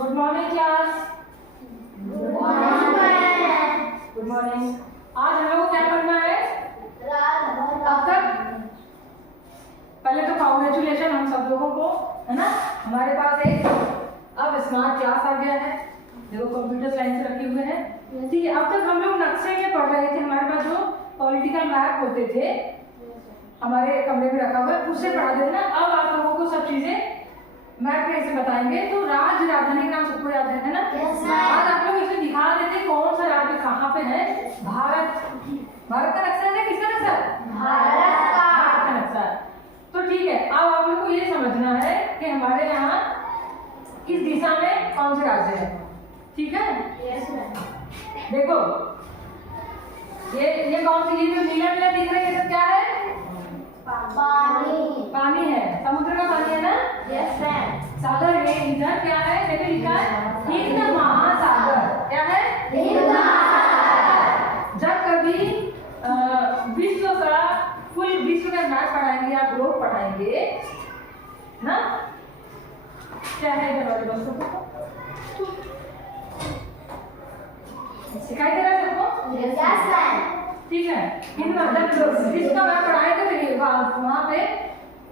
Good morning class. Good morning. Good morning. आज हम लोग को क्या करना है? अब तक पहले तो कॉन्ग्रेचुलेशन हम सब लोगों को, है ना। हमारे पास एक अब स्मार्ट क्लास आ गया है, देखो कंप्यूटर साइंस रखे हुए हैं, ठीक है। अब तक हम लोग नक्शे में पढ़ रहे थे, हमारे पास जो पॉलिटिकल मैप होते थे हमारे कमरे में रखा हुआ है, उससे पढ़ा देते ना। अब आप लोगों को सब चीजें मैप में ऐसे बताएंगे। तो राज्य राजधानी का नाम सबको याद है ना? आज आप लोग इसमें दिखा देते कौन सा राज्य कहाँ पे है। भारत, भारत का नक्शा है, किसका नक्शा? भारत का नक्शा। तो ठीक है, अब आप लोग को ये समझना है कि हमारे यहाँ किस दिशा में कौन से राज्य है, ठीक है? देखो ये कौन सी, ये जो नीला नीला दिख रहा है ये सब क्या है? पानी। पानी है, समुद्र का पानी है ना? Yes ma'am. सागर है, इधर क्या है? देखिए लिखा है हिंद महासागर। क्या है? हिंद महासागर। जब कभी विश्व का फुल विश्व का मैप पढ़ाएंगे आप लोग पढ़ाएंगे ना, क्या है हमारे दोस्तों को सिखाई दे रहा है सबको? Yes ma'am. ठीक है। हिंद जब विश्व का मैप पढ़ाएंगे तो वहाँ पे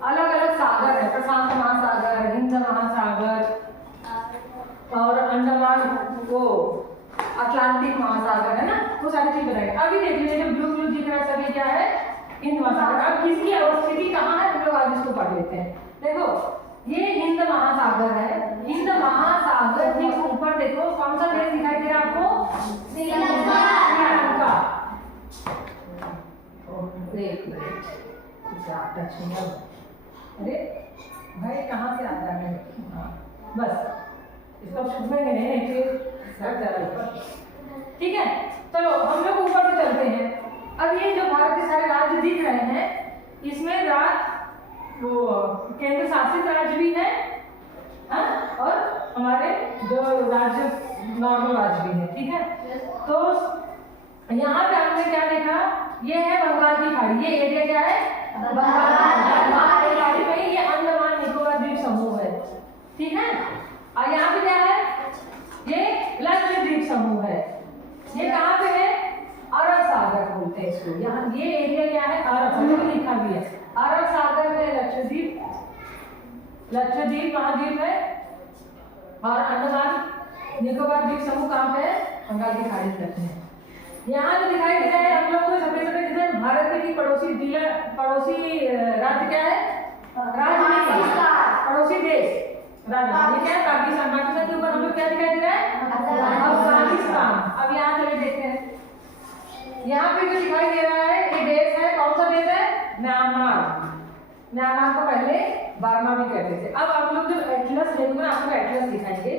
अलग अलग सागर है, प्रशांत महासागर, हिंद महासागर और अंडमान वो अटलांटिक महासागर है ना, वो सारी चीज बताएंगे। अभी देख लीजिए जो ब्लू ब्लू दिख रहा है सभी क्या है? हिंद महासागर। अब किसकी अवस्थिति कहाँ है हम लोग आज इसको पढ़ लेते हैं। देखो ये हिंद महासागर है, हिंद महासागर ठीक ऊपर देखो कौन सा देश दिखाई दे रहा है आपको? श्रीलंका। श्रीलंका। एक मिनट, टच नहीं। अरे भाई कहाँ से आता है? हाँ बस इसको छूएंगे नहीं कि ठीक है। चलो हम लोग ऊपर से चलते हैं। अब ये जो भारत के सारे राज्य दिख रहे हैं इसमें वो केंद्र शासित राज्य भी है, हाँ? और हमारे जो राज्य नॉर्मल राज्य भी है, ठीक है। तो यहाँ पे हमने क्या देखा? ये है बंगाल की खाड़ी। ये एरिया क्या है? बंगाल की खाड़ी में ये अंडमान निकोबार द्वीप समूह है, ठीक है। और यहाँ पे क्या है? ये लक्षद्वीप समूह है। ये कहाँ पे है? अरब सागर बोलते हैं इसको। यहाँ ये एरिया क्या है? अरब सागर में लिखा भी है। अरब सागर में लक्षद्वीप महाद्वीप है और अंडमान निकोबार द्वीप समूह कहाँ पे है? बंगाल की खाड़ी में रहते हैं। यहाँ जो दिखाई दे रहा है आप लोग को सफेद सफेद इधर भारत की पड़ोसी राज्य क्या है? पड़ोसी देश राज्य क्या है? पाकिस्तान। पाकिस्तान के ऊपर हम लोग क्या दिखाई दे रहा है? अफगानिस्तान। अब यहाँ चलिए देखते हैं, यहाँ पे जो दिखाई दे रहा है ये देश है, कौन सा देश है? म्यांमार। म्यांमार को पहले बर्मा भी कहते थे। अब आप लोग जब एटलस लेंगे ना, आपको एटलस दिखाएंगे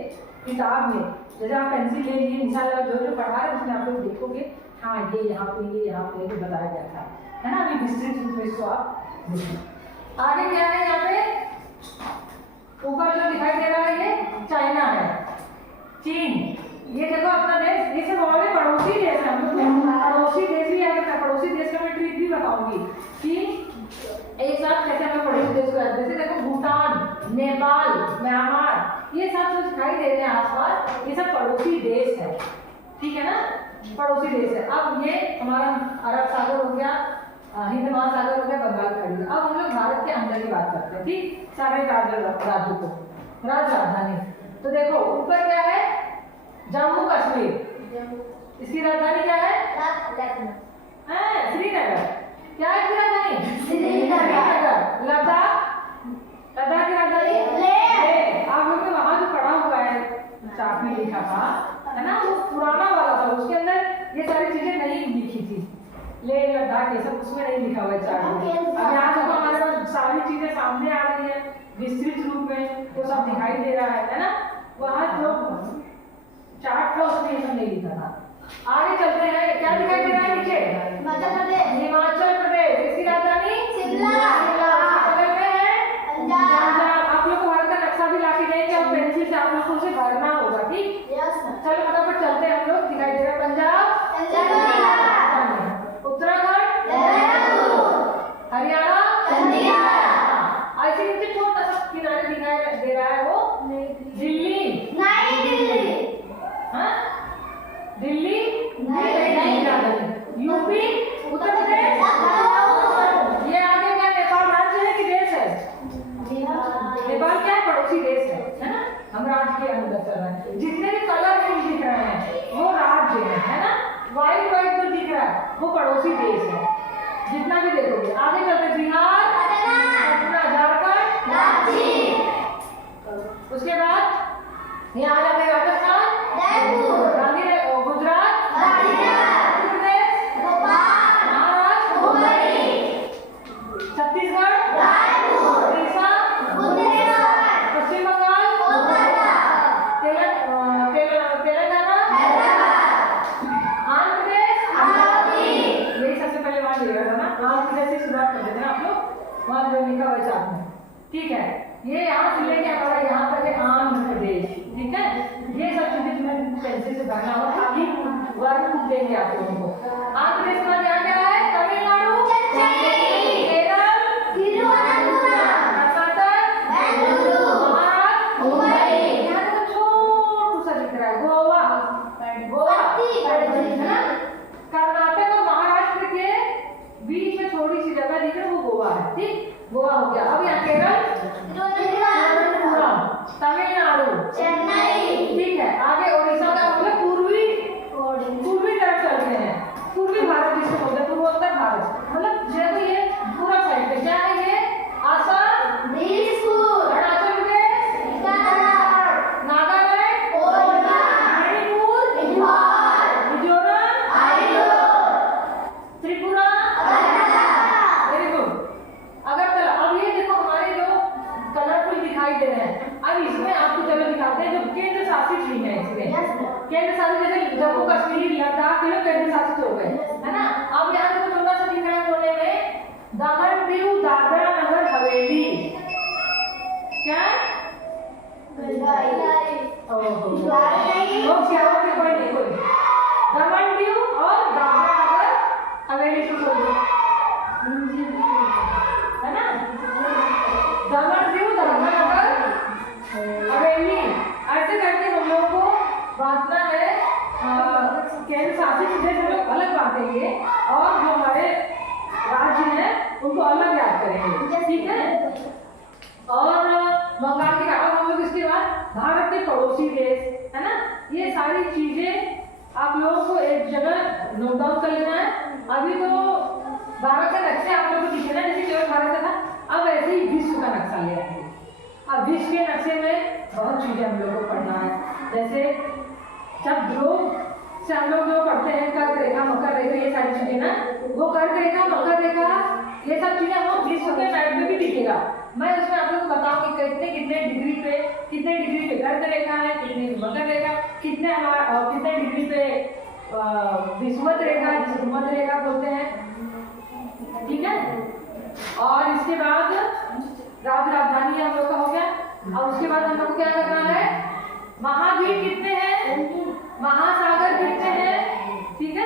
किताब में, जैसे आप पेंसिल ले लिए इंशाल्लाह जो पढ़ा है उसमें आप लोग देखोगे हाँ ये यहाँ पे बताया गया था, है ना। अभी विस्तृत रूप में इसको आप देखिए। आगे क्या है? यहाँ पे ऊपर जो दिखाई दे रहा है ये चाइना है, चीन। ये देखो अपना देश, ये सब हमारे पड़ोसी देश है। हम लोग पड़ोसी देश भी है, पड़ोसी देश का मैं ट्रिक भी बताऊंगी कि एक साथ कैसे हमें पड़ोसी देश को, जैसे देखो भूटान, नेपाल, म्यांमार, ये सब जो दिखाई दे रहे हैं आसपास ये सब पड़ोसी देश है, ठीक है ना, पड़ोसी देश है। अब ये हमारा अरब सागर हो गया, हिंद महासागर हो गया, बंगाल खाड़ी। अब हम लोग भारत के अंदर की बात करते हैं, ठीक। सारे राज्यों को राजधानी तो देखो ऊपर क्या है? जम्मू कश्मीर। इसकी राजधानी क्या है? श्रीनगर। क्या है इसकी राजधानी? श्रीनगर। लद्दाख की राजधानी लेह। आप लोग ने वहां जो पढ़ा हुआ है चार्ट में लिखा था, है ना, वो पुराना वाला था, उसके अंदर ये सारी चीजें नहीं लिखी थी। लेह लद्दाख ये सब उसमें नहीं लिखा हुआ है चार्ट में। अब यहाँ तो हमारे पास सारी चीजें सामने आ रही है विस्तृत रूप में, तो सब दिखाई दे रहा है ना। वहाँ जो चार्ट था उसमें ये सब नहीं लिखा था। आगे चलते हैं, क्या दिखाई दे रहा है नीचे? मध्य प्रदेश। हिमाचल प्रदेश। इसकी राजधानी शिमला। बगल में है पंजाब। आप लोग को भारत का नक्शा भी लाके देंगे और पेंसिल से आप लोग को उसे भरना होगा, ठीक। चलो फटाफट चलते हैं हम लोग। दिखाई दे रहा है पंजाब, उत्तराखंड, हरियाणा, ऐसे नीचे छोटा सा किनारे दिखाई दे रहा है वो दिल्ली। उसके बाद यहाँ आ जाते हैं राजस्थान, जयपुर, गांधीनगर, गुजरात, गांधीनगर, उत्तर प्रदेश, भोपाल, महाराष्ट्र, मुंबई, छत्तीसगढ़, रायपुर, उड़ीसा, बुंदेलखंड, पश्चिम बंगाल, कोलकाता, तेलंगाना, हैदराबाद, आंध्र प्रदेश, अमरावती, यही सबसे पहले वहाँ लिखा था ना, आंध्र प्रदेश से शुरुआत कर देते हैं आप लोग, वहाँ जो लिखा हुआ है चार्ट में, ठीक है। ये यहाँ से लेके हमारा यहाँ तक है आंध्र प्रदेश, ठीक है। ये सब चीजें तुम्हें पेंसिल से भरना होगा, अभी वर्क देंगे आप लोगों को। आंध्र प्रदेश के बाद यहाँ क्या है? तमिलनाडु, चेन्नई, केरल, तिरुवनंतपुरम, कर्नाटक, बेंगलुरु, महाराष्ट्र, मुंबई, यहाँ तो छोटू सा दिख रहा है, गोवा, गोवा, है ना? कर्नाटक और महाराष्ट्र के बीच में थोड़ी सी जगह दिख रही है, वो गोवा है, ठीक। गोवा हो गया। अब यहाँ केरल, तिरुवनंतपुरम, तमिलनाडु, चेन्नई, ठीक है। आगे उड़ीसा का मतलब पूर्वी तरफ चलते हैं, पूर्वी भारत जिसको बोलते हैं, पूर्वोत्तर भारत, मतलब जैसे ये पूरा साइड पे क्या है, ये आसाम, दिसपुर, अरुणाचल प्रदेश, उत्तराखंड, नागालैंड, कोलकाता, मणिपुर, इंफाल, मिजोरम, आइजोल, त्रिपुरा, अगरतला, वेरी गुड, अगरतला। अब ये देखो हमारे जो कलरफुल दिखाई दे रहे हैं, अब इसमें आपको चलो दिखाते हैं जो केंद्र शासित भी है। इसमें केंद्र शासित जैसे जम्मू कश्मीर, लद्दाख ये केंद्र शासित हो गए, है ना। अब यहाँ देखो थोड़ा सा दिख रहा है कोने में दमन दीव दादरा नगर हवेली, क्या है? ओहो, क्या हो गया? कोई नहीं, कोई दमन दीव और दादरा नगर हवेली को बोलो, है ना। दमन दीव दादरा नगर हवेली ऐसे करके हम लोगों को बांटना है। केंद्र शासित प्रदेश हम लोग अलग बांटेंगे और जो हमारे राज्य हैं उनको अलग याद करेंगे, ठीक है। और बंगाल के अब हम लोग इसके बाद भारत के पड़ोसी देश, है ना, ये सारी चीजें आप लोगों को एक जगह नोट डाउन कर लेना है। अभी तो भारत का नक्शा आप लोगों को दिख रहा है, जैसे केवल भारत का था, अब ऐसे ही विश्व का नक्शा ले आएंगे। अब विश्व के नक्शे में बहुत चीजें हम लोग को पढ़ना है, जैसे जब ध्रुव से हम लोग जो पढ़ते हैं कर्क रेखा, मकर रेखा, ये सारी चीजें ना, वो कर्क रेखा, मकर रेखा, ये सब चीजें वो विश्व के मैप में भी दिखेगा। मैं उसमें आप लोग को बताऊंगी कितने डिग्री पे कर्क रेखा है, कितने मकर रेखा, कितने डिग्री पे विषुवत रेखा, जिसे भूमध्य रेखा बोलते हैं, ठीक है। और इसके बाद राजधानी हम लोग का हो गया। और उसके बाद हम लोग को क्या करना है, महाद्वीप कितने हैं, महासागर कितने हैं, ठीक है।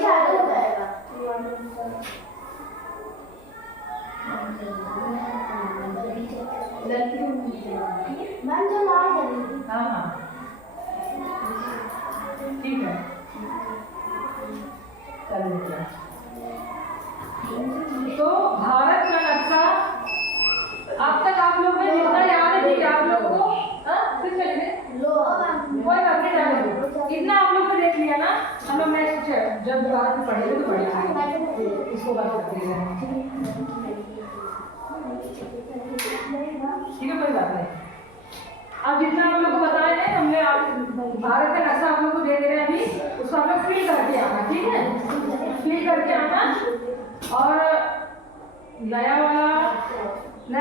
चालू हो जाएगा। मैम जो लाल जलेगी। हाँ हाँ ठीक है, चलिए। तो भारत का नक्शा अब तक आप लोग ने जितना याद है, ठीक है आप लोग को, फिर चलिए कोई बात नहीं, जाने दो। इतना आप लोग ने देख लिया ना, हम लोग नेक्स्ट जब दोबारा से पढ़ेंगे तो पढ़ेंगे, इसको बात करते हैं, ठीक है, कोई बात नहीं। अब जितना आप लोग को बताए हैं हमने, भारत का नक्शा आप लोग को दे रहे हैं अभी, उसको आप लोग फिल करके आना, ठीक है, फिल करके आना। और नया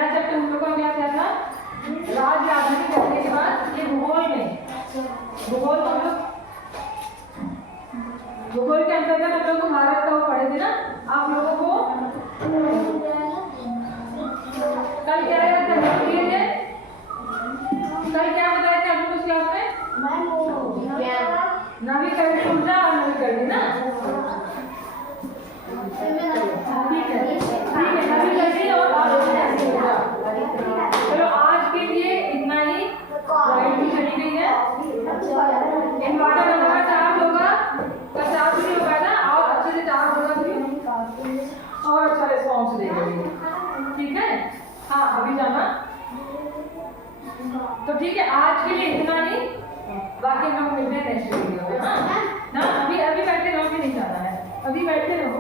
चैप्टर हम लोग का क्या था, राजधानी करने के बाद ये भूगोल में, भूगोल तो हम लोग भूगोल के अंतर्गत हम लोग को भारत का वो पढ़े थे ना। आप लोगों को कल क्या कल क्या बताया थे आप लोग उस क्लास में, नवीकरणीय ऊर्जा और नवीकरणीय ना, ठीक है, नवीकरणीय और नवीकरणीय ऊर्जा। चलो आज के लिए इतना ही, लाइट भी चली गई है, इन्वर्टर हमारा चार्ज होगा, तो चार्ज भी होगा ना, और अच्छे से चार्ज होगा भी और अच्छा रिस्पॉन्स देगा, ठीक है। हाँ अभी जाना, तो ठीक है आज के लिए इतना ही, बाकी हम लोग मिलते हैं नेक्स्ट वीडियो में। हाँ ना, अभी बैठे रहो, भी नहीं जाना है, अभी बैठे रहो।